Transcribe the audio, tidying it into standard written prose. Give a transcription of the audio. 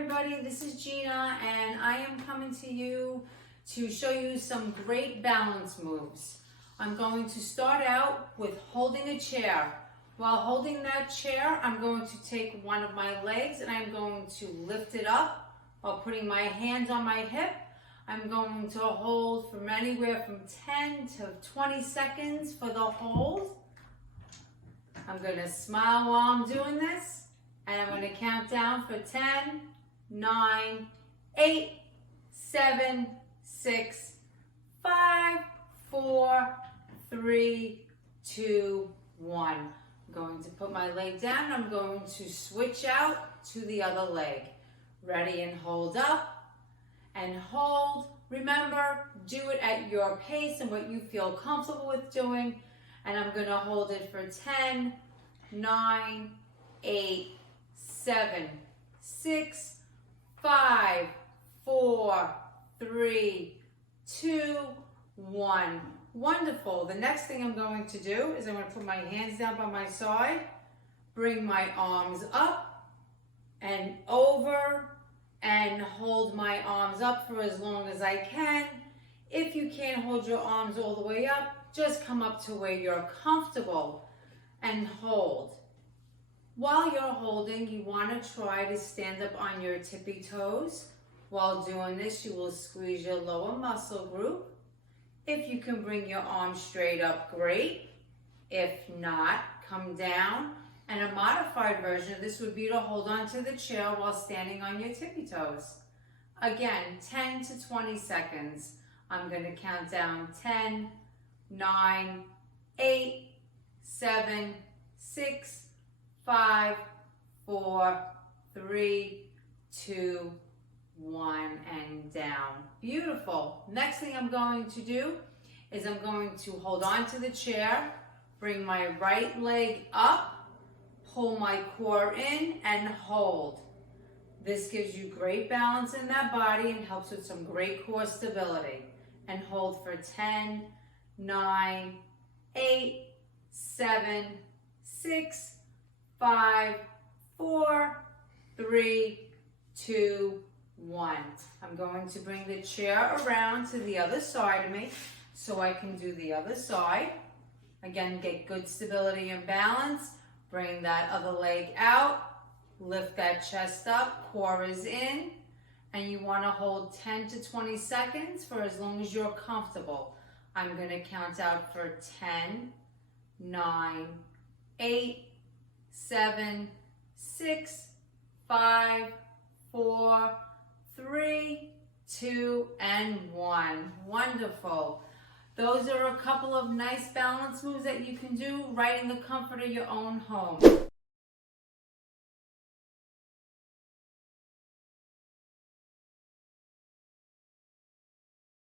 everybody, this is Gina and I am coming to you to show you some great balance moves. I'm going to start out with holding a chair. While holding that chair, I'm going to take one of my legs and I'm going to lift it up while putting my hands on my hip. I'm going to hold from anywhere from 10 to 20 seconds for the hold. I'm going to smile while I'm doing this. And I'm going to count down for 10, 9, 8, 7, 6, 5, 4, 3, 2, 1. I'm going to put my leg down. I'm going to switch out to the other leg. Ready and hold up and hold. Remember, do it at your pace and what you feel comfortable with doing. And I'm going to hold it for 10, 9, 8, 7, 6, 5, 4, 3, 2, 1. Wonderful. The next thing I'm going to do is I'm going to put my hands down by my side, bring my arms up and over, and hold my arms up for as long as I can. If you can't hold your arms all the way up, just come up to where you're comfortable and hold. While you're holding, you want to try to stand up on your tippy toes. While doing this, you will squeeze your lower muscle group. If you can bring your arms straight up, great. If not, come down. And a modified version of this would be to hold onto the chair while standing on your tippy toes. Again, 10 to 20 seconds. I'm going to count down 10, 9, 8, 7, 6, 5, 4, 3, 2, 1, and down. Beautiful. Next thing I'm going to do is I'm going to hold on to the chair, bring my right leg up, pull my core in, and hold. This gives you great balance in that body and helps with some great core stability. And hold for 10, 9, 8, 7, 6, 5, 4, 3, 2, 1. I'm going to bring the chair around to the other side of me so I can do the other side. Again, get good stability and balance. Bring that other leg out. Lift that chest up. Core is in. And you want to hold 10 to 20 seconds for as long as you're comfortable. I'm going to count out for 10, 9, 8, 7, 6, 5, 4, 3, 2, and 1. Wonderful. Those are a couple of nice balance moves that you can do right in the comfort of your own home.